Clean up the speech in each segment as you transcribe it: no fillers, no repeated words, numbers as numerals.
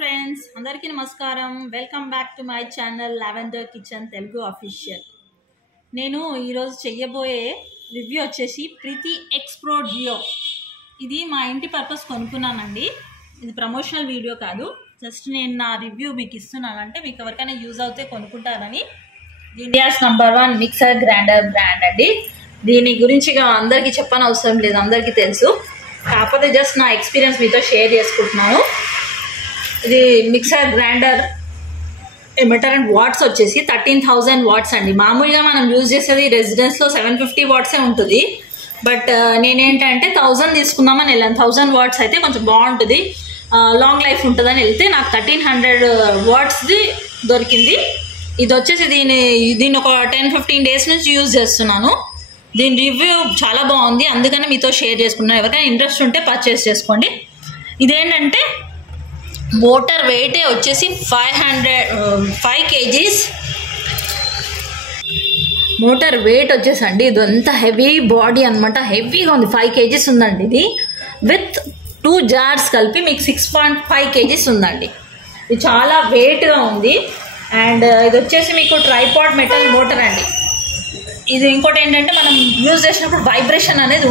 Friends అందరికీ నమస్కారం. Welcome back to my channel lavender kitchen Telugu official. నేను ఈరోజు చెయ్యబోయే రివ్యూ వచ్చేసి ప్రీతి ఎక్స్ ప్రో జియో. ఇది మా ఇంటి పర్పస్ కొనుక్కున్నానండి. ఇది ప్రమోషనల్ వీడియో కాదు, జస్ట్ నేను నా రివ్యూ మీకు ఇస్తున్నానంటే మీకు ఎవరికైనా యూజ్ అవుతే కొనుక్కుంటారని. ఇండియాస్ #1 మిక్సర్ గ్రైండర్ బ్రాండ్ అండి. దీని గురించి అందరికీ చెప్పని అవసరం లేదు, అందరికీ తెలుసు. కాకపోతే జస్ట్ నా ఎక్స్పీరియన్స్ మీతో షేర్ చేసుకుంటున్నాను. ఇది మిక్సర్ గ్రైండర్ ఏమంటారు వాట్స్ వచ్చేసి 13,000 వాట్స్ అండి. మామూలుగా మనం యూజ్ చేసేది రెసిడెన్స్లో 750 వాట్సే ఉంటుంది. బట్ నేనేంటంటే 1000 తీసుకుందామని వెళ్ళాను. 1000 వాట్స్ అయితే కొంచెం బాగుంటుంది, లాంగ్ లైఫ్ ఉంటుందని వెళ్తే నాకు 1300 వాట్స్ది దొరికింది. ఇది వచ్చేసి దీన్ని ఒక 10-15 డేస్ నుంచి యూజ్ చేస్తున్నాను. దీని రివ్యూ చాలా బాగుంది, అందుకని మీతో షేర్ చేసుకున్నాను. ఎవరికైనా ఇంట్రెస్ట్ ఉంటే పర్చేస్ చేసుకోండి. ఇదేంటంటే మోటార్ వెయిటే వచ్చేసి 5 kgs. మోటార్ వెయిట్ వచ్చేసి అండి ఇదంతా హెవీ బాడీ అనమాట, హెవీగా ఉంది. 5 kgs ఉందండి. ఇది విత్ 2 జార్స్ కలిపి మీకు 6.5 kgs ఉందండి. ఇది చాలా వెయిట్గా ఉంది. అండ్ ఇది వచ్చేసి మీకు ట్రైపాడ్ మెటల్ మోటార్ అండి. ఇది ఇంకోటి ఏంటంటే మనం యూజ్ చేసినప్పుడు వైబ్రేషన్ అనేది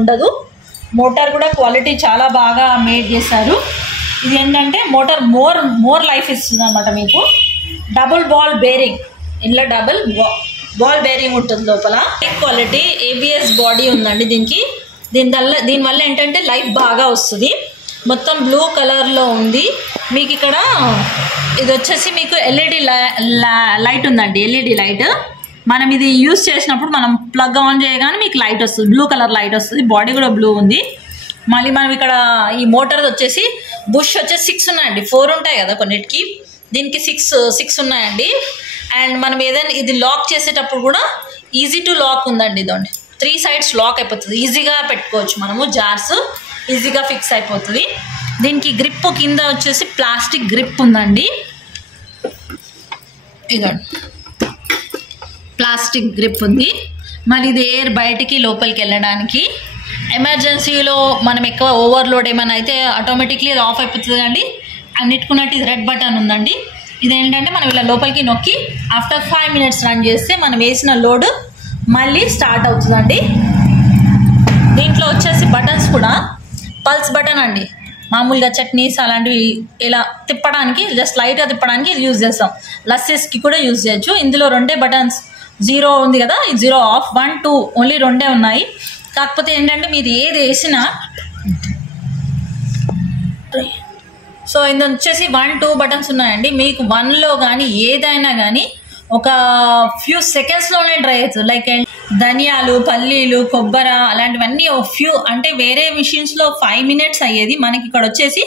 ఉండదు. మోటార్ కూడా క్వాలిటీ చాలా బాగా మేడ్ చేశారు. ఇది ఏంటంటే మోటార్ మోర్ లైఫ్ ఇస్తుంది అనమాట. మీకు డబుల్ బాల్ బేరింగ్, ఇంట్లో డబుల్ బాల్ బేరింగ్ ఉంటుంది లోపల. క్వాలిటీ ABS బాడీ ఉందండి దీనికి. దీనివల్ల ఏంటంటే లైఫ్ బాగా వస్తుంది. మొత్తం బ్లూ కలర్లో ఉంది. మీకు ఇక్కడ ఇది వచ్చేసి మీకు LED లైట్ ఉందండి. LED లైట్ మనం ఇది యూజ్ చేసినప్పుడు మనం ప్లగ్ ఆన్ చేయగానే మీకు లైట్ వస్తుంది, బ్లూ కలర్ లైట్ వస్తుంది. బాడీ కూడా బ్లూ ఉంది. మళ్ళీ మనం ఇక్కడ ఈ మోటార్ వచ్చేసి బుష్ వచ్చేసి 6 ఉన్నాయండి. 4 ఉంటాయి కదా కొన్నిటికి, దీనికి 6 ఉన్నాయండి. అండ్ మనం ఏదైనా ఇది లాక్ చేసేటప్పుడు కూడా ఈజీ టు లాక్ ఉందండి. ఇదండి 3 sides లాక్ అయిపోతుంది, ఈజీగా పెట్టుకోవచ్చు. మనము జార్స్ ఈజీగా ఫిక్స్ అయిపోతుంది. దీనికి గ్రిప్ కింద వచ్చేసి ప్లాస్టిక్ గ్రిప్ ఉందండి. ఇదండి ప్లాస్టిక్ గ్రిప్ ఉంది. మరి ఇది ఎయిర్ బయటికి లోపలికి వెళ్ళడానికి. ఎమర్జెన్సీలో మనం ఎక్కువ ఓవర్లోడ్ ఏమైనా అయితే ఆటోమేటిక్లీ ఇది ఆఫ్ అయిపోతుంది అండి. అన్నిటికున్నట్టు ఇది రెడ్ బటన్ ఉందండి. ఇదేంటంటే మనం ఇలా లోపలికి నొక్కి ఆఫ్టర్ 5 minutes రన్ చేస్తే మనం వేసిన లోడ్ మళ్ళీ స్టార్ట్ అవుతుందండి. దీంట్లో వచ్చేసి బటన్స్ కూడా పల్స్ బటన్ అండి. మామూలుగా చట్నీస్ అలాంటివి ఇలా తిప్పడానికి, జస్ట్ లైట్గా తిప్పడానికి ఇది యూజ్ చేస్తాం. లస్సెస్కి కూడా యూజ్ చేయొచ్చు. ఇందులో 2 బటన్స్, 0 ఉంది కదా, 0 ఆఫ్, 1 2 ఓన్లీ 2 ఉన్నాయి. కాకపోతే ఏంటంటే మీరు ఏది వేసినా, సో ఇందులో వచ్చేసి 1 2 బటన్స్ ఉన్నాయండి. మీకు 1లో కానీ ఏదైనా కానీ ఒక ఫ్యూ సెకండ్స్లోనే డ్రై అవుతుంది. లైక్ ధనియాలు, పల్లీలు, కొబ్బరి అలాంటివన్నీ ఫ్యూ, అంటే వేరే మిషన్స్లో 5 minutes అయ్యేది మనకి ఇక్కడ వచ్చేసి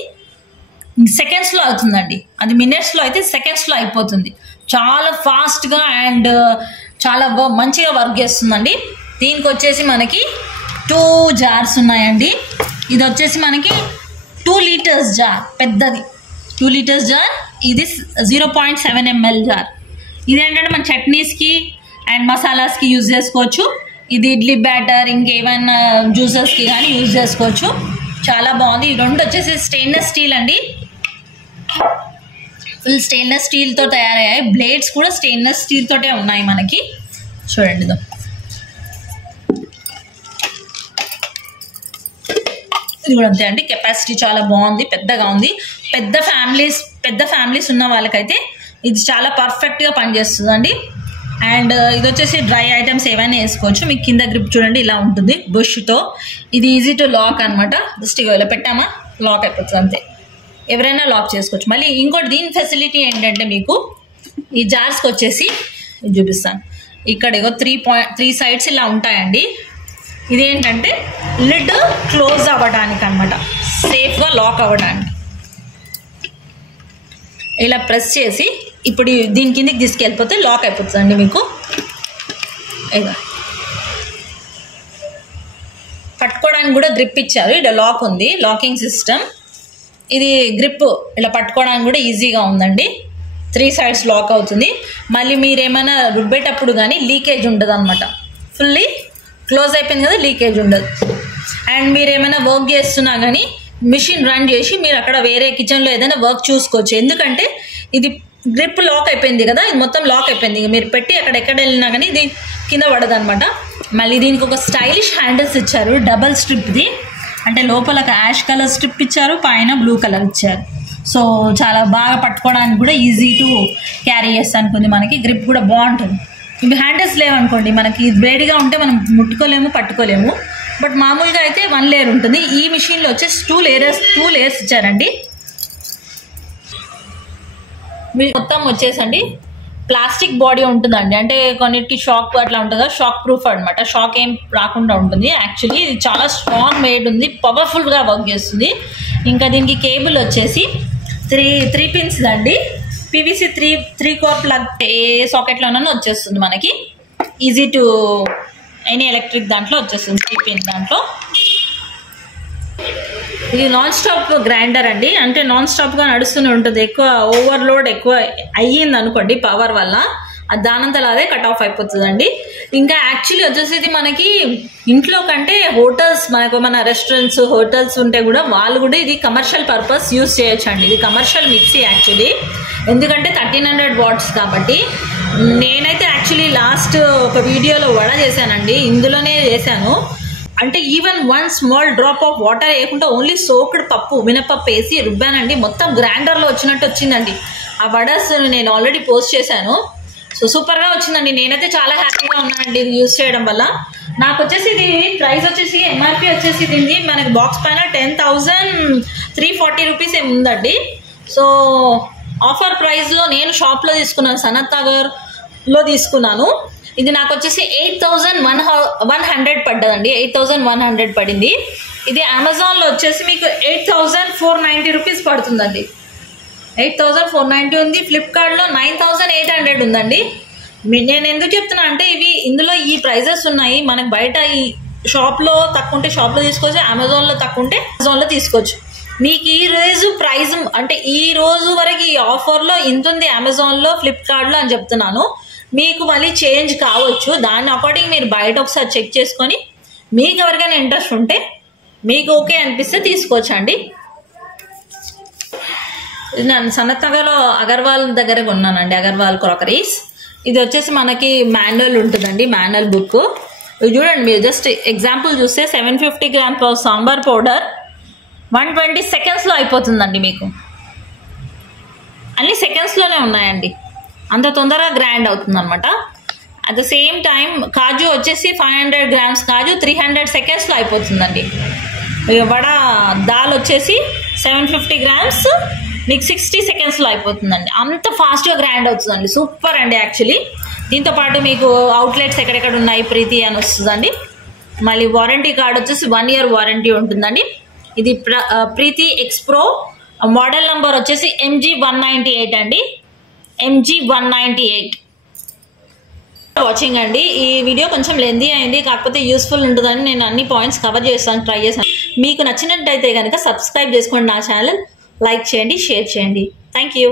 సెకండ్స్లో అవుతుందండి. అది మినిట్స్లో అయితే సెకండ్స్లో అయిపోతుంది. చాలా ఫాస్ట్గా అండ్ చాలా మంచిగా వర్క్ చేస్తుందండి. దీనికి వచ్చేసి మనకి 2 జార్స్ ఉన్నాయండి. ఇది వచ్చేసి మనకి 2 liters జార్, పెద్దది 2 liters జార్. ఇది 0.7 ml జార్. ఇదేంటంటే మన చట్నీస్కి అండ్ మసాలాస్కి యూజ్ చేసుకోవచ్చు. ఇది ఇడ్లీ బ్యాటర్, ఇంకేమైనా జ్యూసెస్కి కానీ యూజ్ చేసుకోవచ్చు. చాలా బాగుంది. ఈ 2 వచ్చేసి స్టెయిన్లెస్ స్టీల్ అండి. ఫుల్ స్టెయిన్లెస్ స్టీల్తో తయారయ్యాయి. బ్లేడ్స్ కూడా స్టెయిన్లెస్ స్టీల్ తోటే ఉన్నాయి మనకి. చూడండి, ఇదో ఇది కూడా అంతే అండి. కెపాసిటీ చాలా బాగుంది, పెద్దగా ఉంది. పెద్ద ఫ్యామిలీస్ ఉన్న వాళ్ళకైతే ఇది చాలా పర్ఫెక్ట్గా పనిచేస్తుందండి. అండ్ ఇది వచ్చేసి డ్రై ఐటమ్స్ ఏవైనా వేసుకోవచ్చు. మీకు కింద గ్రిప్ చూడండి ఇలా ఉంటుంది బుష్తో. ఇది ఈజీ టు లాక్ అనమాట. జస్ట్ ఇలా పెట్టామా లాక్ అయిపోతుంది అంతే. ఎవరైనా లాక్ చేసుకోవచ్చు. మళ్ళీ ఇంకోటి దీని ఫెసిలిటీ ఏంటంటే మీకు ఈ జార్స్కి వచ్చేసి చూపిస్తాను. ఇక్కడ ఇగో 3 sides ఇలా ఉంటాయండి. ఇదేంటంటే లిడ్ క్లోజ్ అవ్వడానికి అనమాట, సేఫ్గా లాక్ అవ్వడానికి. ఇలా ప్రెస్ చేసి ఇప్పుడు దీని కిందకి తీసుకెళ్ళిపోతే లాక్ అయిపోతుందండి మీకు. ఇలా పట్టుకోవడానికి కూడా గ్రిప్ ఇచ్చారు. ఇక్కడ లాక్ ఉంది, లాకింగ్ సిస్టమ్. ఇది గ్రిప్ ఇలా పట్టుకోవడానికి కూడా ఈజీగా ఉందండి. 3 sides లాక్ అవుతుంది. మళ్ళీ మీరేమైనా రుబ్బేటప్పుడు కానీ లీకేజ్ ఉండదు అనమాట. ఫుల్లీ క్లోజ్ అయిపోయింది కదా, లీకేజ్ ఉండదు. అండ్ మీరు ఏమైనా వర్క్ చేస్తున్నా కానీ మిషన్ రన్ చేసి మీరు అక్కడ వేరే కిచెన్లో ఏదైనా వర్క్ చూసుకోవచ్చు. ఎందుకంటే ఇది గ్రిప్ లాక్ అయిపోయింది కదా, ఇది మొత్తం లాక్ అయిపోయింది. మీరు పెట్టి అక్కడ ఎక్కడ వెళ్ళినా కానీ ఇది కింద పడదు అనమాట. మళ్ళీ దీనికి ఒక స్టైలిష్ హ్యాండిల్స్ ఇచ్చారు, డబల్ స్ట్రిప్ది. అంటే లోపల ఒక యాష్ కలర్ స్ట్రిప్ ఇచ్చారు, పైన బ్లూ కలర్ ఇచ్చారు. సో చాలా బాగా పట్టుకోవడానికి కూడా ఈజీ టు క్యారీ చేస్తానుకుంది. మనకి గ్రిప్ కూడా బాగుంటుంది. ఇవి హ్యాండిల్స్ లేవనుకోండి, మనకి వేడిగా ఉంటే మనం ముట్టుకోలేము, పట్టుకోలేము. బట్ మామూలుగా అయితే 1 లేయర్ ఉంటుంది. ఈ మిషన్లో వచ్చేసి 2 లేయర్స్ ఇచ్చారండి. మొత్తం వచ్చేసండి ప్లాస్టిక్ బాడీ ఉంటుందండి. అంటే కొన్నిటికి షాక్ అట్లా ఉంటుంది, షాక్ ప్రూఫ్ అనమాట. షాక్ ఏం రాకుండా ఉంటుంది. యాక్చువల్లీ ఇది చాలా స్ట్రాంగ్ మేడ్ ఉంది, పవర్ఫుల్గా వర్క్ చేస్తుంది. ఇంకా దీనికి కేబుల్ వచ్చేసి 3 పిన్స్ అండి. పీవీసీ 3 కోర్ ప్లగ్ ఏ సాకెట్లోనూ వచ్చేస్తుంది మనకి. ఈజీ టు ఎనీ ఎలక్ట్రిక్ దాంట్లో వచ్చేస్తుంది, 3 పిన్ దాంట్లో. ఇది నాన్ స్టాప్ గ్రైండర్ అండి. అంటే నాన్ స్టాప్గా నడుస్తూనే ఉంటుంది. ఎక్కువ ఓవర్లోడ్ ఎక్కువ అయ్యింది అనుకోండి పవర్ వల్ల, అది దానంతలో అదే కట్ ఆఫ్ అయిపోతుందండి. ఇంకా యాక్చువల్లీ వచ్చేసి ఇది మనకి ఇంట్లో కంటే హోటల్స్, మనకు మన రెస్టారెంట్స్ హోటల్స్ ఉంటే కూడా వాళ్ళు కూడా ఇది కమర్షియల్ పర్పస్ యూస్ చేయొచ్చు అండి. ఇది కమర్షియల్ మిక్సీ యాక్చువల్లీ, ఎందుకంటే 1300 వాట్స్ కాబట్టి. నేనైతే యాక్చువల్లీ లాస్ట్ ఒక వీడియోలో వడ చేశానండి, ఇందులోనే చేశాను. అంటే even 1 small drop of water వేయకుండా ఓన్లీ సోక్డ్ మినపప్పు వేసి రుబ్బానండి. మొత్తం గ్రైండర్లో వచ్చినట్టు వచ్చిందండి. ఆ వడస్ నేను ఆల్రెడీ పోస్ట్ చేశాను. సో సూపర్గా వచ్చిందండి. నేనైతే చాలా హ్యాపీగా ఉన్నానండి ఇది యూస్ చేయడం వల్ల. నాకు వచ్చేసి ఇది ప్రైస్ వచ్చేసి ఎంఆర్పి వచ్చేసి దీన్ని మనకి బాక్స్ పైన 10,340 రూపీస్ ఏమి ఉందండి. సో ఆఫర్ ప్రైస్లో నేను షాప్లో తీసుకున్నాను, సనత్ నగర్లో తీసుకున్నాను. ఇది నాకు వచ్చేసి 8,100 పడ్డదండి. 8,100 పడింది. ఇది అమెజాన్లో వచ్చేసి మీకు 8,490 రూపీస్ పడుతుందండి. 8,490 ఉంది. ఫ్లిప్కార్ట్లో 9,800 ఉందండి. నేను ఎందుకు చెప్తున్నా అంటే ఇందులో ఈ ప్రైజెస్ ఉన్నాయి. మనకు బయట ఈ షాప్లో తక్కువ ఉంటే షాప్లో తీసుకోవచ్చు, అమెజాన్లో తక్కువ ఉంటే అమెజాన్లో తీసుకోవచ్చు. మీకు ఈ రోజు ప్రైజ్ అంటే ఈ రోజు వరకు ఈ ఆఫర్లో ఇంత ఉంది అమెజాన్లో, ఫ్లిప్కార్ట్లో అని చెప్తున్నాను. మీకు మళ్ళీ చేంజ్ కావచ్చు. దాని అకార్డింగ్ మీరు బయట ఒకసారి చెక్ చేసుకొని మీకు ఎవరికైనా ఇంట్రెస్ట్ ఉంటే, మీకు ఓకే అనిపిస్తే తీసుకోవచ్చు అండి. నేను సనత్ నగర్లో అగర్వాల్ దగ్గర కొన్నానండి, అగర్వాల్ క్రాకరీస్. ఇది వచ్చేసి మనకి మాన్యువల్ ఉంటుందండి, మాన్యువల్ బుక్. ఇది చూడండి, మీరు జస్ట్ ఎగ్జాంపుల్ చూస్తే 750 గ్రామ్స్ సాంబార్ పౌడర్ 120 సెకండ్స్లో అయిపోతుందండి. మీకు అన్ని సెకండ్స్లోనే ఉన్నాయండి, అంత తొందరగా గ్రైండ్ అవుతుంది అనమాట. అట్ ద సేమ్ టైం కాజు వచ్చేసి 500 గ్రామ్స్ కాజు 300 సెకండ్స్లో అయిపోతుందండి. వడ దాల్ వచ్చేసి 750 గ్రామ్స్ మీకు 60 సెకండ్స్లో అయిపోతుందండి. అంత ఫాస్ట్గా గ్రైండ్ అవుతుందండి. సూపర్ అండి యాక్చువల్లీ. దీంతోపాటు మీకు అవుట్లెట్స్ ఎక్కడెక్కడ ఉన్నాయి ప్రీతి అని వస్తుందండి. మళ్ళీ వారంటీ కార్డ్ వచ్చేసి 1 year వారంటీ ఉంటుందండి. ఇది ప్రీతి ఎక్స్ప్రో, మోడల్ నెంబర్ వచ్చేసి MG198 అండి, MG198. వాచింగ్ అండి. ఈ వీడియో కొంచెం లెందీ అయింది, కాకపోతే యూస్ఫుల్ ఉంటుందని నేను అన్ని పాయింట్స్ కవర్ చేస్తాను, ట్రై చేస్తాను. మీకు నచ్చినట్టయితే కనుక సబ్స్క్రైబ్ చేసుకోండి నా ఛానల్, లైక్ చేయండి, షేర్ చేయండి. Thank you.